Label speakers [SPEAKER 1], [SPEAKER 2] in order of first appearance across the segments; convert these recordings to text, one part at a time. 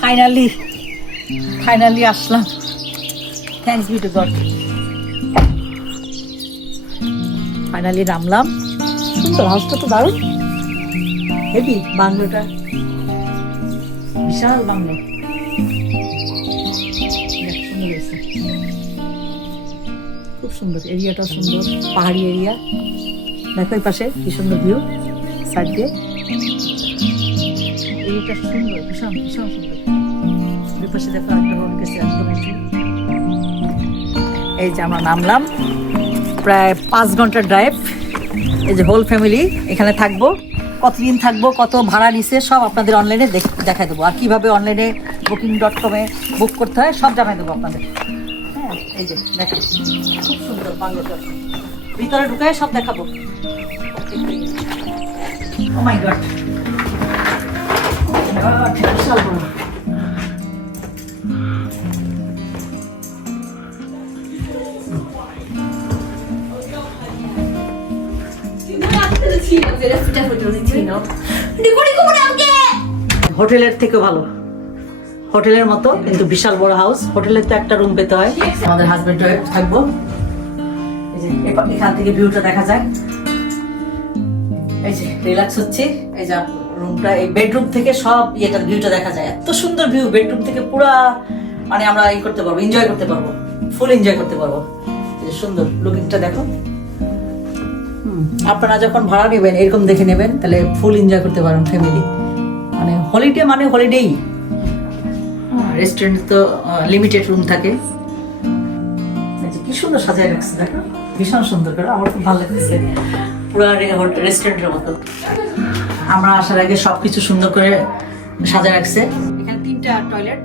[SPEAKER 1] Finally finally Aslam. Thanks be to god finally নামলাম। সুন্দর হাউসটা তো দারুণ। হেভি বাংলোটা। বিশাল বাংলো। খুব সুন্দর। এরিয়াটা সুন্দর। পাহাড়ি এরিয়া। দেখো পাশে, কি সুন্দর ভিউ সাইড দিয়ে। দেখো। এই যে আমরা নামলাম। প্রায় পাঁচ ঘণ্টার ড্রাইভ এই যে হোল ফ্যামিলি এখানে থাকব। কতদিন থাকব, কত ভাড়া নিছে, সব আপনাদের অনলাইনে দেখাই দেবো। আর কীভাবে অনলাইনে বুকিং ডট কমে বুক করতে হয়, সব জানাই দেবো আপনাদের। হ্যাঁ এই যে দেখেন, খুব সুন্দর বাংলোটা ভিতরে ঢুকে সব দেখাবো। ও মাই গড হোটেলের থেকে ভালো। হোটেলের মতো, কিন্তু বিশাল বড় হাউস হোটেলের তো একটা রুম পেতে হয়। আমাদের হাজবেন্ড থাকব। এখান থেকে ভিউটা দেখা যায় এই যে রিল্যাক্স হচ্ছে। এই যে রুমটা এই বেডরুম থেকে সব ইয়েটার ভিউটা দেখা যায়। এত সুন্দর ভিউ বেডরুম থেকে পুরা মানে আমরা ই করতে পারব এনজয় করতে পারব ফুল এনজয় করতে পারব। সুন্দর লুকিংটা দেখো। আপনারা যখন ভাড়া নেবেন এরকম দেখে নেবেন তাহলে ফুল এনজয় করতে পারেন ফ্যামিলি মানে হলিডে মানে হলিডেই রেস্টুরেন্ট তো লিমিটেড রুম থাকে। কি সুন্দর সাজায় রাখছে দেখো। ভীষণ সুন্দর করে আমার খুব ভালো লাগছে পুরো রেস্টুরেন্টের মতো। আমরা আসার আগে সবকিছু সুন্দর করে সাজায় রাখছে। এখানে তিনটা টয়লেট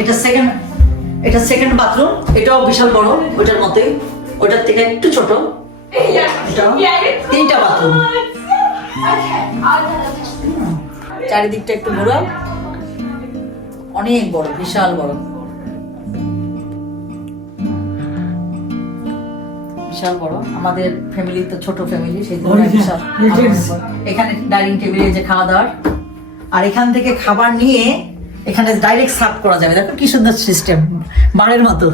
[SPEAKER 1] এটা সেকেন্ড এটা সেকেন্ড বাথরুম এটাও বিশাল বড়, ওইটার মতোই ওইটার থেকে একটু ছোট। তিনটা বাথরুম চারিদিকটা একটু ঘোরাও। অনেক বড়, বিশাল বড়। বিশাল বড়। আমাদের ফ্যামিলি তো ছোট ফ্যামিলি সেই বিশাল এখানে ডাইনিং টেবিলে যে খাওয়া দাওয়ার আর এখান থেকে খাবার নিয়ে এখানে ডাইরেক্ট সার্ভ করা যাবে। দেখো কি সুন্দর সিস্টেম বাড়ির মতো।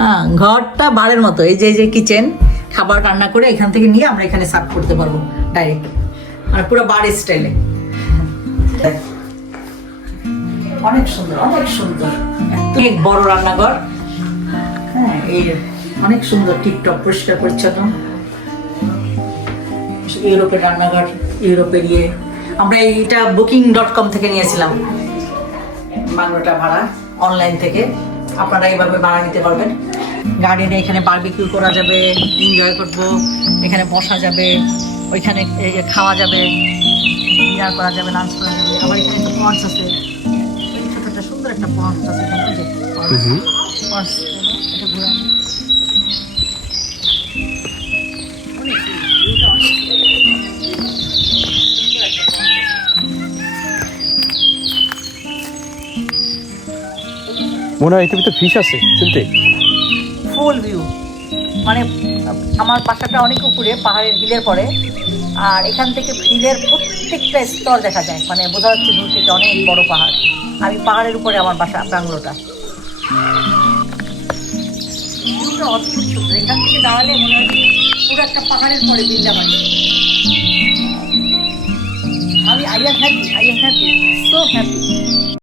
[SPEAKER 1] হ্যাঁ ঘরটা বাড়ির মতো। এই যে এই যে কিচেন খাবার রান্না করে এখান থেকে নিয়ে আমরা এখানে সার্ভ করতে পারব ডাইরেক্ট আর পুরো বাড়ির স্টাইলে অনেক সুন্দর অনেক সুন্দর। অনেক বড় রান্নাঘর। হ্যাঁ এই অনেক সুন্দর টিপটপ পরিষ্কার পরিচ্ছন্ন। ইউরোপের রান্নাঘর ইউরোপের ইয়ে। আমরা এইটা বুকিং ডট কম থেকে নিয়েছিলাম। বাংলোটা ভাড়া অনলাইন থেকে। আপনারা এইভাবে ভাড়া নিতে পারবেন। গার্ডেনে এখানে বারবিকিউ করা যাবে এনজয় করব। এখানে বসা যাবে ওইখানে খাওয়া যাবে ডিনার করা যাবে লাঞ্চ করা যাবে। আবার এখানে একটা পন্স আছে। ছোট একটা সুন্দর একটা পন্স আছে পন্স এটা ঘুরে।
[SPEAKER 2] মনে হয় এতে ভিতরে ফিশ আছে, চিনতে?
[SPEAKER 1] ফুল ভিউ মানে আমার বাসাটা অনেক উপরে, পাহাড়ের হিলের পরে। আর এখান থেকে হিলের প্রত্যেকটা স্তর দেখা যায়। মানে বোঝা যাচ্ছে দূর থেকে অনেক বড় পাহাড়। আমি পাহাড়ের উপরে আমার বাসা বাংলোটা এখান থেকে দাঁড়ালে মনে হয় একটা পাহাড়ের পরে আমি I am happy I am happy so happy